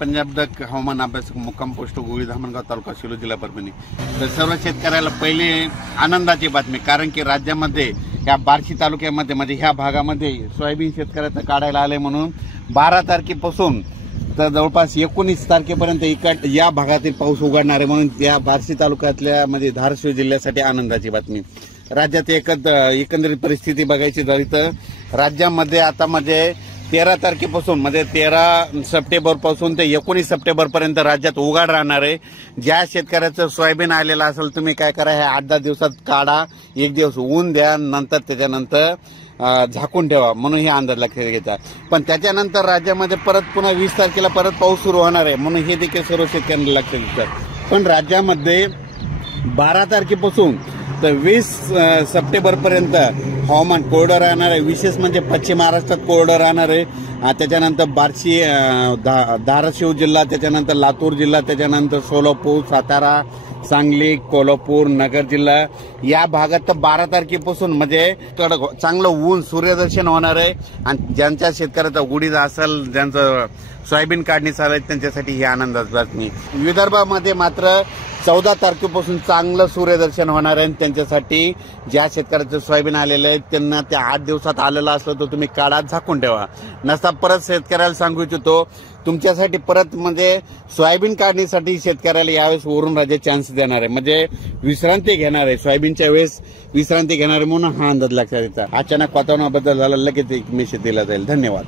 Punjab duck हवामान अभ्यास मुक्काम पोस्ट गोळी धामणगाव तालुका शिलो जिल्हा परभणी। तर सर्व शेतकऱ्याला पहिले आनंदाची बातमी, कारण की राज्यामध्ये या बार्शी तालुक्यामध्ये म्हणजे ह्या भागामध्ये सोयाबीन शेतकऱ्याचं काढायला आले म्हणून 12 तारखेपासून तर जवळपास 19 तारखेपर्यंत या भागातील पाऊस उघडणार आहे, म्हणून या बार्शी तालुक्यातल्या म्हणजे धाराशिव जिल्ह्यासाठी आनंदाची बातमी। राज्यात एकंदरीत परिस्थिती बघायची झाली तर राज्यामध्ये आता म्हणजे 13 तारखेपासून म्हणजे 13 सप्टेंबर पासून ते 19 सप्टेंबर पर्यंत राज्यात उघाड राहणार आहे। ज्या शेतकऱ्याचं सोयाबीन आलेलं असेल तुम्ही काय करा, हे 8-10 दिवसात काढा, एक दिवस ऊन द्या, नंतर त्याच्यानंतर झाकून ठेवा, म्हणून हे अंदाज लक्षात घ्यायचा। पण त्याच्यानंतर राज्यामध्ये परत पुन्हा 20 तारखेला परत पाऊस सुरू होणार आहे, म्हणून हे देखील सर्व शेतकऱ्यांना लक्षात घ्यायचं। पण राज्यामध्ये 12 तारखेपासून तर 20 सप्टेंबर पर्यंत हवामान कोरडं राहणार आहे, विशेष म्हणजे पश्चिम महाराष्ट्रात कोरडं राहणार आहे। त्याच्यानंतर बार्शी धाराशिव जिल्हा, त्याच्यानंतर लातूर जिल्हा, त्याच्यानंतर सोलापूर, सातारा, सांगली, कोल्हापूर, नगर जिल्हा या भागात तर 12 तारखेपासून म्हणजे चांगलं ऊन सूर्यदर्शन होणार आहे। आणि ज्यांच्या शेतकऱ्याचा उडीद असेल, ज्यांचं सोयाबीन काढणी चालू आहे, त्यांच्यासाठी ही आनंदाची बातमी। विदर्भामध्ये मात्र 14 तारखेपासून चांगलं सूर्यदर्शन होणार आहे। त्यांच्यासाठी ज्या शेतकऱ्याचं सोयाबीन आलेलं आहे त्यांना त्या 8 दिवसात आलेलं असलं तर तुम्ही काढा, झाकून ठेवा। नसता परत शेतकऱ्याला सांगू इच्छितो, तुमच्यासाठी परत म्हणजे सोयाबीन काढणीसाठी शेतकऱ्याला यावेळेस वरून राज्य चान्स देणार आहे, म्हणजे विश्रांती घेणार आहे, सोयाबीनच्या वेळेस विश्रांती घेणार आहे, म्हणून हा अंदाज लक्षात येतात। अचानक वातावरणाबद्दल झाला लगेच एक मेसेज दिला जाईल। धन्यवाद।